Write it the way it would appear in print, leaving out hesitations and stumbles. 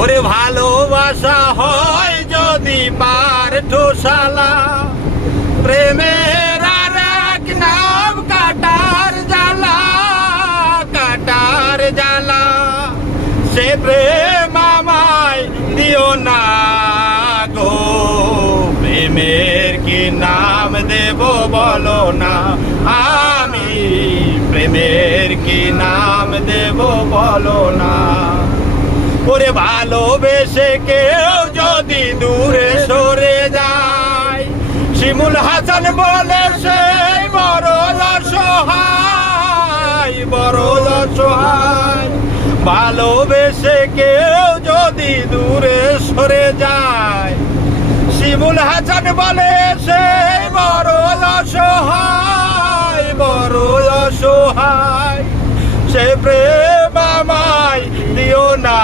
ওরে ভালোবাসা হয় যদি পারঠোশালা, প্রেমের আর এক নাম কাটার জ্বালা, কাটার জ্বালা। সে প্রেম আমায় দিও না গো, প্রেমের কি নাম দেব বলো না, আমি প্রেমের কি নাম দেব বলো না। ওরে ভালোবেসে কেউ যদি দূরে সরে যায়, শিমুল হাসান বলে সেই বড় অসহায়, বড় অসহায়। ভালোবেসে কেউ যদি দূরে সরে যায়, শিমুল হাসান বলে সেই বড় অসহায়, বড় অসহায়। সে প্রেম আমায় দিও না।